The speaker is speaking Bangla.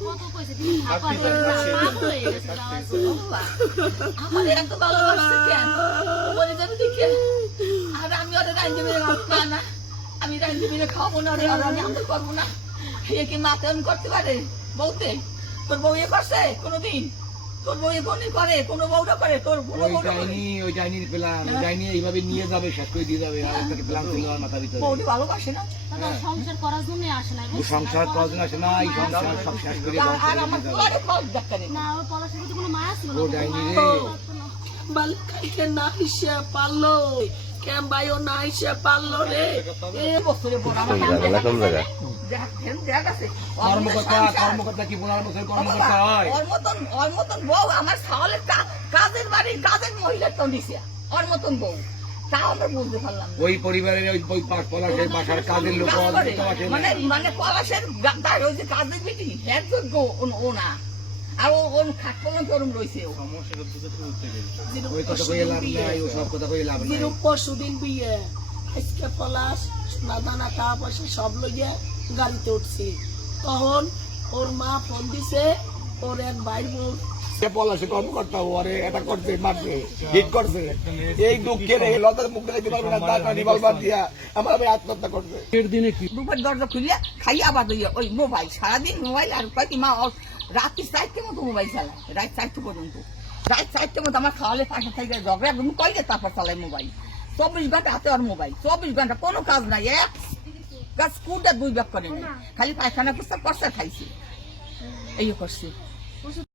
কত কইছে তুমি থাকো হয়ে গেছে আমার এত ভালোবাসছে কেন বলে যাবে দেখে আর আমি ওদের রাঞ্জি মেরে খাবো না আমি রাঞ্জি মেরে খাবো না রে আর আমি আমল করবো না এ কি মাতে আমি করতে পারে বলতে তোর বউ এ করছে কোনোদিন তোর বউ এ কোনই করে কোনো বউটা করে তোর কোনো বউটা ওই ডাইনি প্ল্যান ওই ডাইনি এইভাবে নিয়ে যাবে শেষ করে দিয়ে যাবে আর একটা প্ল্যান ছিল আর মাথা ভিতরে বউটি ভালোবাসে না সংসার করার জন্য আসে না ও সংসার করার জন্য আসে না এই সংসার সব শেষ করে আর আমার পরে খাওয়া ডাক্তারে না ওর পলাশের প্রতি কোনো মায়া ছিল ও না ডাইনি রে বালকাইকে না হিসে পারলো কেম ভাইও না হিসে পারলো রে এ বছরে বড় আমার দেখ আছে কর্মকর্তা কি 15 বছর কর্মকর্তা হয় ওর মতন বউ আমার সাহলে কাজের বাড়ির কাজের মহিলা তো নিছে ওর মতন বউ তাও আমরা বুঝতে পারলাম না। ওই পরিবারের ওই পলাশের বাসার কাজের লোক মানে পলাশের ওই যে কাজের বেটি হ্যাঁ যোগ্য ও না আর ওর খাট পর্যন্ত ওরম রয়েছে ওই কথা কইয়ে লাভ নাই ও সব কথা কইয়ে লাভ নাই পরশুদিন বিয়ে আজকে পলাশ সোনা দানা টাকা পয়সা সব লইয়া গাড়িতে উঠছি তখন ওর মা ফোন দিছে ওর এক ভাই বোন পলাশে কর্মকর্তা ওরে এটা করছে মারছে হিট করছে এই দুঃখের এই লতার মুখ দেখাইতে পারবে না তার রিভলভার দিয়া আমার ভাই আত্মহত্যা করছে দুপুর দরজা খুলিয়া খাইয়া আবার ওই মোবাইল সারাদিন মোবাইল আর কয়েকটি মা রাত্রি 4টে মতো মোবাইল চালায় রাত 4টে পর্যন্ত রাত 4টে মতো আমার খাওয়ালে পাশে থেকে ঝগড়া তুমি কইলে তারপর চালায় মোবাইল 24 ঘন্টা হাতে আর মোবাইল 24 ঘন্টা কোনো কাজ নাই এক গাছ কুটা 2 ব্যাগ করে নাই খালি পায়খানা পুস্তক করছে খাইছে এই করছে